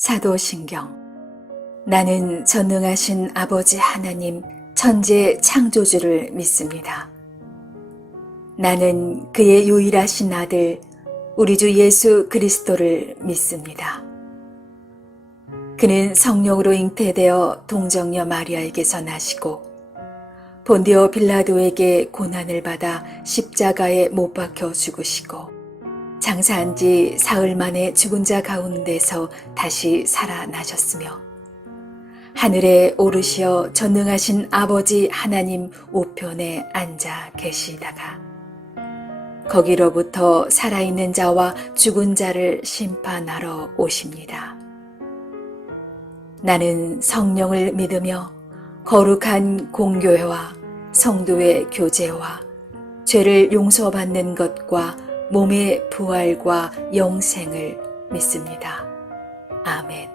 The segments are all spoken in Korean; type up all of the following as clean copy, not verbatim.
사도신경. 나는 전능하신 아버지 하나님 천지의 창조주를 믿습니다. 나는 그의 유일하신 아들 우리 주 예수 그리스도를 믿습니다. 그는 성령으로 잉태되어 동정녀 마리아에게서 나시고 본디오 빌라도에게 고난을 받아 십자가에 못 박혀 죽으시고 장사한 지 사흘 만에 죽은 자 가운데서 다시 살아나셨으며 하늘에 오르시어 전능하신 아버지 하나님 우편에 앉아 계시다가 거기로부터 살아있는 자와 죽은 자를 심판하러 오십니다. 나는 성령을 믿으며 거룩한 공교회와 성도의 교제와 죄를 용서받는 것과 몸의 부활과 영생을 믿습니다. 아멘.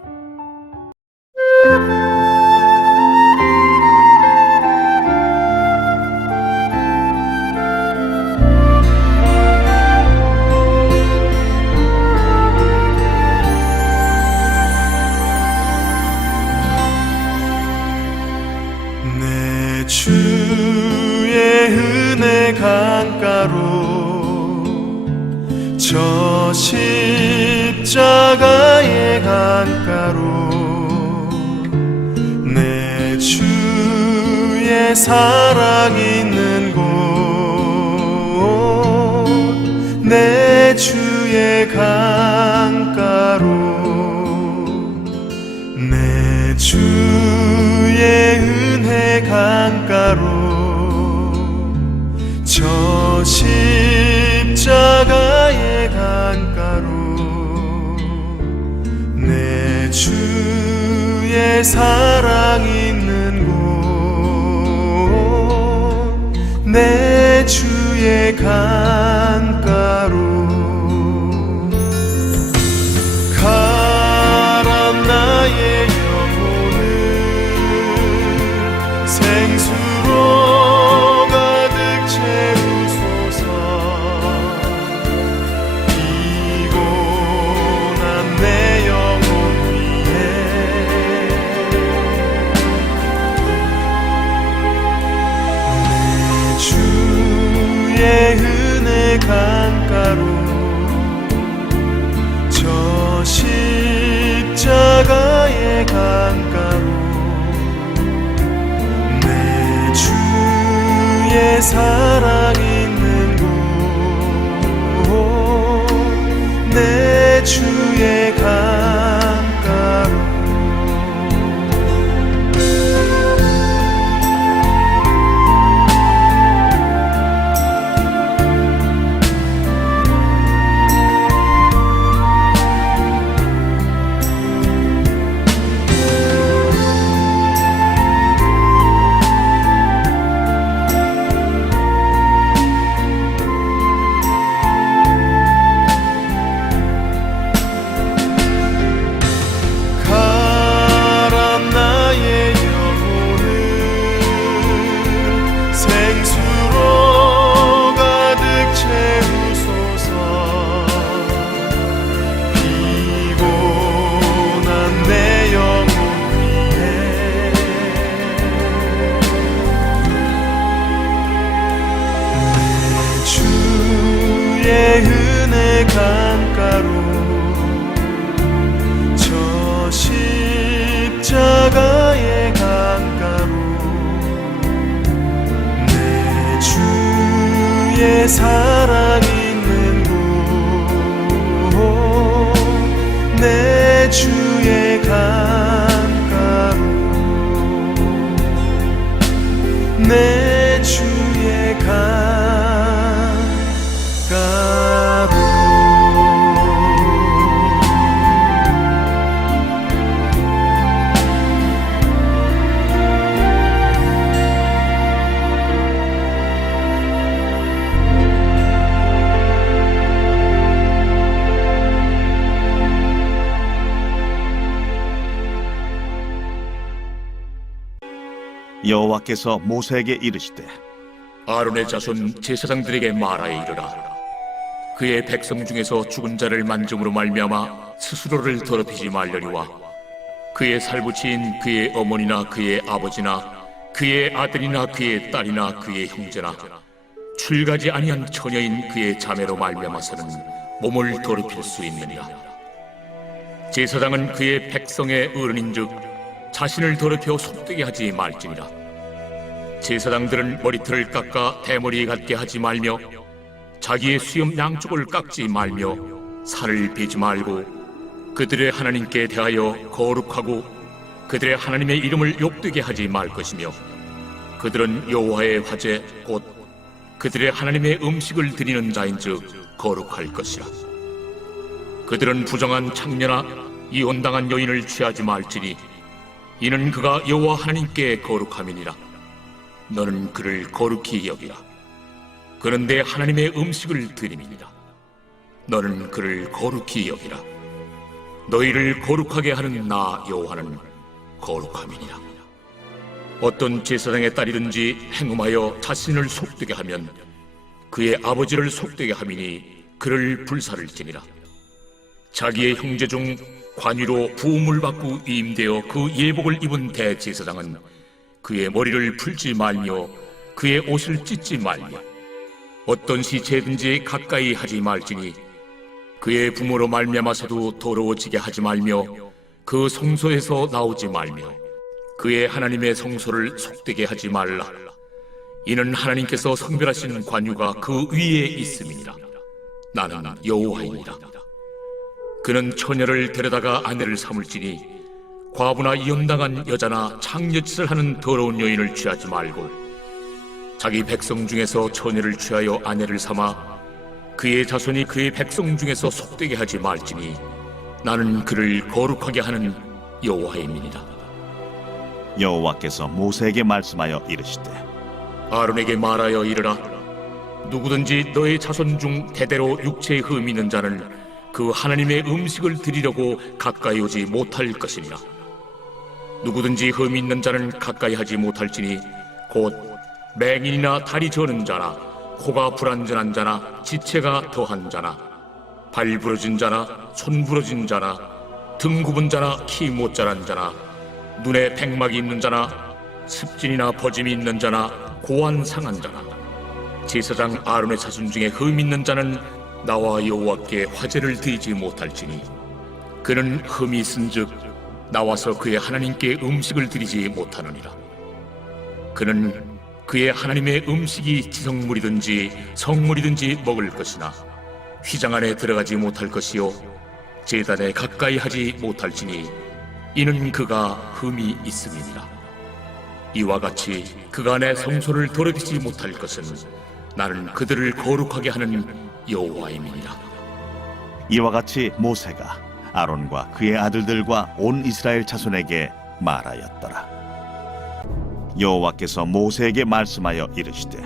내 주의 은혜 강가로 저 십자가의 강가로 내 주의 사랑 있는 곳 내 주의 강가로 내 주의 은혜 강가로 저 십자가의 강가로 내 주의 사랑 있는 곳 내 주의 강가로 가란 나의 영혼을 생수로 가득 채우소서 피곤한 내 영혼 위에 내 주의 은혜 강가로 저 십자가의 강가로 내 주의 사랑 있는 곳 내 주의 강가로 가란 나의 영혼을 생수로 가득 채우소서 피곤한 내 영혼 위에 내 주의 은혜 강가로 저 십자가의 강가로 내 주의 사랑 있는 곳 내 주의 강가로 내 주의 강가로 여호와께서 모세에게 이르시되 아론의 자손 제사장들에게 말하여 이르라. 그의 백성 중에서 죽은 자를 만짐으로 말미암아 스스로를 더럽히지 말려니와 그의 살부치인 그의 어머니나 그의 아버지나 그의 아들이나 그의 딸이나 그의 형제나 출가지 아니한 처녀인 그의 자매로 말미암아서는 몸을 더럽힐 수 있느니라. 제사장은 그의 백성의 어른인즉 자신을 더럽혀 속되게 하지 말지니라. 제사장들은 머리털을 깎아 대머리에 같게 하지 말며 자기의 수염 양쪽을 깎지 말며 살을 베지 말고 그들의 하나님께 대하여 거룩하고 그들의 하나님의 이름을 욕되게 하지 말 것이며 그들은 여호와의 화제 곧 그들의 하나님의 음식을 드리는 자인즉 거룩할 것이라. 그들은 부정한 창녀나 이혼당한 여인을 취하지 말지니 이는 그가 여호와 하나님께 거룩함이니라. 너는 그를 거룩히 여기라. 그는 내 하나님의 음식을 드림이니라. 너는 그를 거룩히 여기라. 너희를 거룩하게 하는 나 여호와는 거룩함이니라. 어떤 제사장의 딸이든지 행음하여 자신을 속되게 하면 그의 아버지를 속되게 함이니 그를 불살을지니라. 자기의 형제 중 관유로 부음을 받고 위임되어 그 예복을 입은 대제사장은 그의 머리를 풀지 말며 그의 옷을 찢지 말며 어떤 시체든지 가까이 하지 말지니 그의 부모로 말미암아서도 더러워지게 하지 말며 그 성소에서 나오지 말며 그의 하나님의 성소를 속되게 하지 말라. 이는 하나님께서 성별하신 관유가 그 위에 있음이니라. 나는 여호와이니라. 그는 처녀를 데려다가 아내를 삼을지니 과부나 이혼당한 여자나 창녀짓을 하는 더러운 여인을 취하지 말고 자기 백성 중에서 처녀를 취하여 아내를 삼아 그의 자손이 그의 백성 중에서 속되게 하지 말지니 나는 그를 거룩하게 하는 여호와임이니라. 여호와께서 모세에게 말씀하여 이르시되 아론에게 말하여 이르라. 누구든지 너의 자손 중 대대로 육체에 흠이 있는 자는 그 하나님의 음식을 드리려고 가까이 오지 못할 것이니라. 누구든지 흠이 있는 자는 가까이 하지 못할지니 곧 맹인이나 다리 저는 자나 코가 불완전한 자나 지체가 더한 자나 발 부러진 자나 손 부러진 자나 등 굽은 자나 키 못 자란 자나 눈에 백막이 있는 자나 습진이나 버짐이 있는 자나 고안 상한 자나 제사장 아론의 자손 중에 흠 있는 자는 나와 여호와께 화제를 드리지 못할지니 그는 흠이 있은즉 나와서 그의 하나님께 음식을 드리지 못하느니라. 그는 그의 하나님의 음식이 지성물이든지 성물이든지 먹을 것이나 휘장 안에 들어가지 못할 것이요 제단에 가까이 하지 못할지니 이는 그가 흠이 있음이니라. 이와 같이 그가 내 성소를 더럽히지 못할 것은 나는 그들을 거룩하게 하는 여호와임이니라. 이와 같이 모세가 아론과 그의 아들들과 온 이스라엘 자손에게 말하였더라. 여호와께서 모세에게 말씀하여 이르시되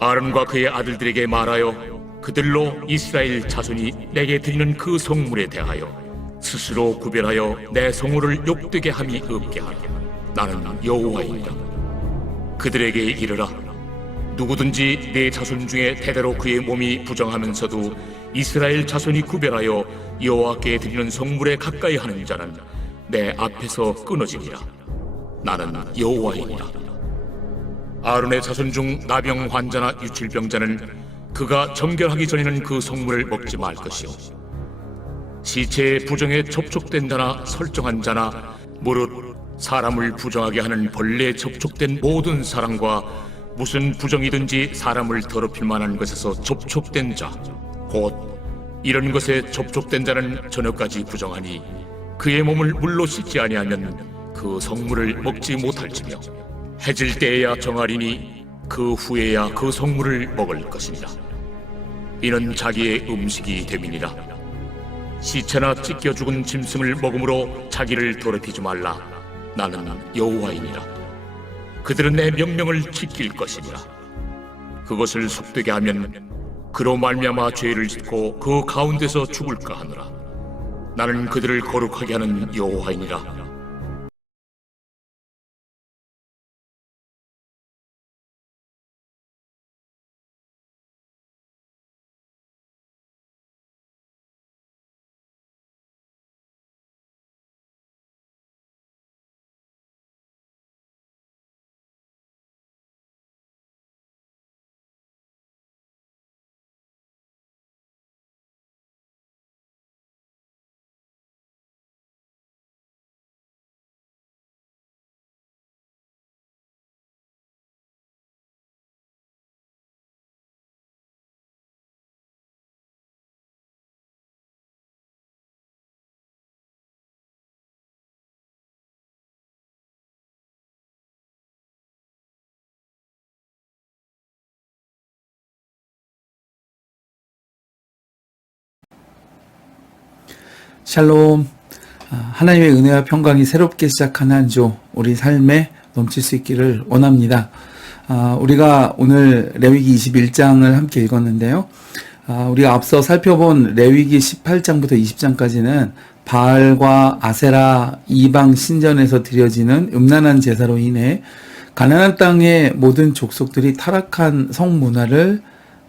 아론과 그의 아들들에게 말하여 그들로 이스라엘 자손이 내게 드리는 그 성물에 대하여 스스로 구별하여 내 성물을 욕되게 함이 없게 하라. 나는 여호와이니라. 그들에게 이르라. 누구든지 내 자손 중에 대대로 그의 몸이 부정하면서도 이스라엘 자손이 구별하여 여호와께 드리는 성물에 가까이 하는 자는 내 앞에서 끊어지니라. 나는 여호와이니라. 아론의 자손 중 나병 환자나 유칠병자는 그가 정결하기 전에는 그 성물을 먹지 말 것이요 시체의 부정에 접촉된 자나 설정한 자나 무릇 사람을 부정하게 하는 벌레에 접촉된 모든 사람과 무슨 부정이든지 사람을 더럽힐 만한 것에서 접촉된 자 곧 이런 것에 접촉된 자는 저녁까지 부정하니 그의 몸을 물로 씻지 아니하면 그 성물을 먹지 못할지며 해질 때에야 정하리니 그 후에야 그 성물을 먹을 것이니라. 이는 자기의 음식이 됨이니라. 시체나 찢겨 죽은 짐승을 먹음으로 자기를 더럽히지 말라. 나는 여호와이니라. 그들은 내 명령을 지킬 것이니라. 그것을 속되게 하면 그로 말미암아 죄를 짓고 그 가운데서 죽을까 하노라. 나는 그들을 거룩하게 하는 여호와이니라. 샬롬. 하나님의 은혜와 평강이 새롭게 시작한 한 주 우리 삶에 넘칠 수 있기를 원합니다. 우리가 오늘 레위기 21장을 함께 읽었는데요. 우리가 앞서 살펴본 레위기 18장부터 20장까지는 바알과 아세라 이방 신전에서 드려지는 음란한 제사로 인해 가나안 땅의 모든 족속들이 타락한 성문화를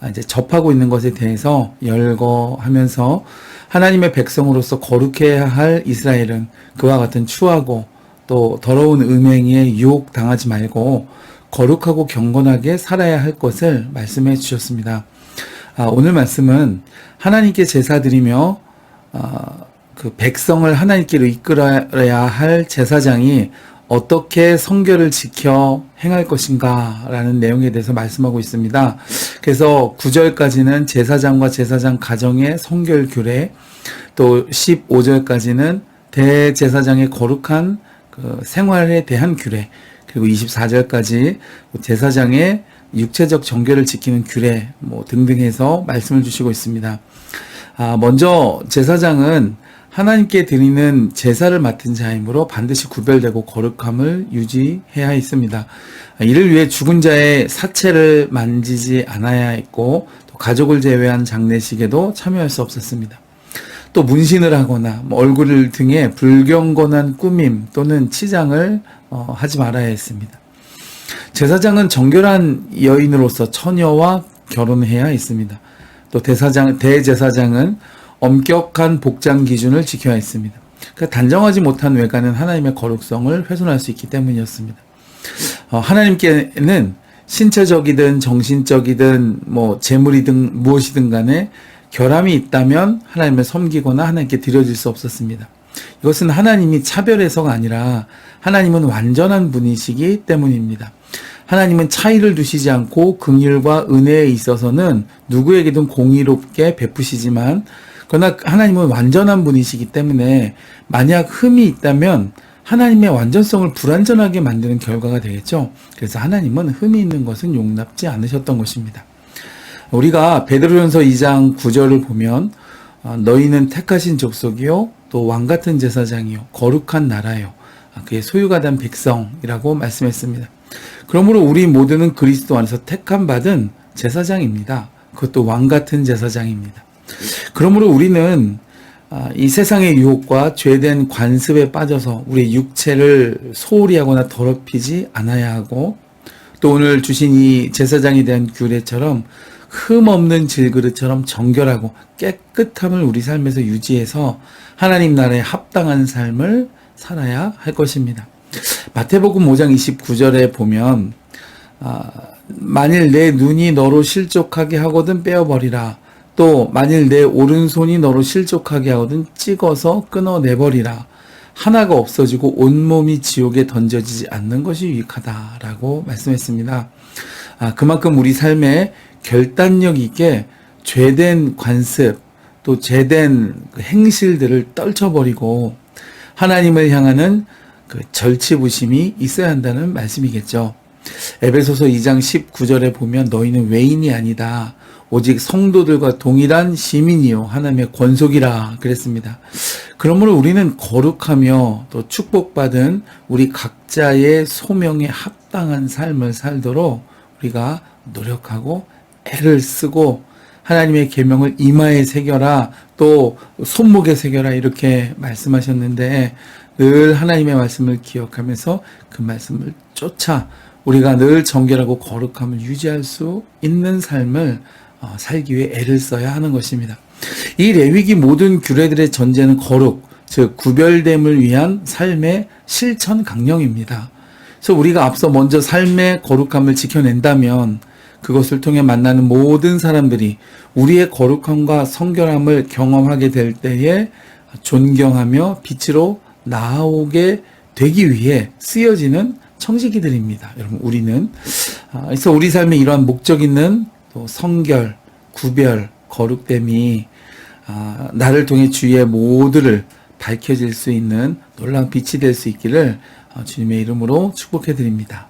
이제 접하고 있는 것에 대해서 열거하면서 하나님의 백성으로서 거룩해야 할 이스라엘은 그와 같은 추하고 또 더러운 음행에 유혹당하지 말고 거룩하고 경건하게 살아야 할 것을 말씀해 주셨습니다. 오늘 말씀은 하나님께 제사드리며 그 백성을 하나님께로 이끌어야 할 제사장이 어떻게 성결을 지켜 행할 것인가 라는 내용에 대해서 말씀하고 있습니다. 그래서 9절까지는 제사장과 제사장 가정의 성결 규례, 또 15절까지는 대제사장의 거룩한 그 생활에 대한 규례, 그리고 24절까지 제사장의 육체적 정결을 지키는 규례 등등 해서 말씀을 주시고 있습니다. 먼저 제사장은 하나님께 드리는 제사를 맡은 자이므로 반드시 구별되고 거룩함을 유지해야 했습니다. 이를 위해 죽은 자의 사체를 만지지 않아야 했고 또 가족을 제외한 장례식에도 참여할 수 없었습니다. 또 문신을 하거나 얼굴 등에 불경건한 꾸밈 또는 치장을 하지 말아야 했습니다. 제사장은 정결한 여인으로서 처녀와 결혼해야 했습니다. 또 대제사장은 엄격한 복장 기준을 지켜야 했습니다. 그러니까 단정하지 못한 외관은 하나님의 거룩성을 훼손할 수 있기 때문이었습니다. 하나님께는 신체적이든 정신적이든 재물이든 무엇이든 간에 결함이 있다면 하나님을 섬기거나 하나님께 드려질 수 없었습니다. 이것은 하나님이 차별해서가 아니라 하나님은 완전한 분이시기 때문입니다. 하나님은 차이를 두시지 않고 긍휼과 은혜에 있어서는 누구에게든 공의롭게 베푸시지만 그러나 하나님은 완전한 분이시기 때문에 만약 흠이 있다면 하나님의 완전성을 불완전하게 만드는 결과가 되겠죠. 그래서 하나님은 흠이 있는 것은 용납지 않으셨던 것입니다. 우리가 베드로전서 2장 9절을 보면 너희는 택하신 족속이요 또 왕같은 제사장이요 거룩한 나라요 그의 소유가 된 백성이라고 말씀했습니다. 그러므로 우리 모두는 그리스도 안에서 택함 받은 제사장입니다. 그것도 왕같은 제사장입니다. 그러므로 우리는 이 세상의 유혹과 죄된 관습에 빠져서 우리의 육체를 소홀히 하거나 더럽히지 않아야 하고 또 오늘 주신 이 제사장에 대한 규례처럼 흠 없는 질그릇처럼 정결하고 깨끗함을 우리 삶에서 유지해서 하나님 나라에 합당한 삶을 살아야 할 것입니다. 마태복음 5장 29절에 보면 만일 내 눈이 너로 실족하게 하거든 빼어버리라. 또 만일 내 오른손이 너로 실족하게 하거든 찍어서 끊어내버리라. 하나가 없어지고 온몸이 지옥에 던져지지 않는 것이 유익하다라고 말씀했습니다. 그만큼 우리 삶에 결단력 있게 죄된 관습 또 죄된 행실들을 떨쳐버리고 하나님을 향하는 그 절치부심이 있어야 한다는 말씀이겠죠. 에베소서 2장 19절에 보면 너희는 외인이 아니다. 오직 성도들과 동일한 시민이요 하나님의 권속이라 그랬습니다. 그러므로 우리는 거룩하며 또 축복받은 우리 각자의 소명에 합당한 삶을 살도록 우리가 노력하고 애를 쓰고 하나님의 계명을 이마에 새겨라 또 손목에 새겨라 이렇게 말씀하셨는데 늘 하나님의 말씀을 기억하면서 그 말씀을 쫓아 우리가 늘 정결하고 거룩함을 유지할 수 있는 삶을 살기 위해 애를 써야 하는 것입니다. 이 레위기 모든 규례들의 전제는 거룩, 즉 구별됨을 위한 삶의 실천 강령입니다. 그래서 우리가 앞서 먼저 삶의 거룩함을 지켜낸다면 그것을 통해 만나는 모든 사람들이 우리의 거룩함과 성결함을 경험하게 될 때에 존경하며 빛으로 나아오게 되기 위해 쓰여지는 청지기들입니다. 여러분 우리는 그래서 우리 삶에 이러한 목적 있는 또 성결, 구별, 거룩됨이 나를 통해 주의 모두를 밝혀질 수 있는 놀라운 빛이 될 수 있기를 주님의 이름으로 축복해 드립니다.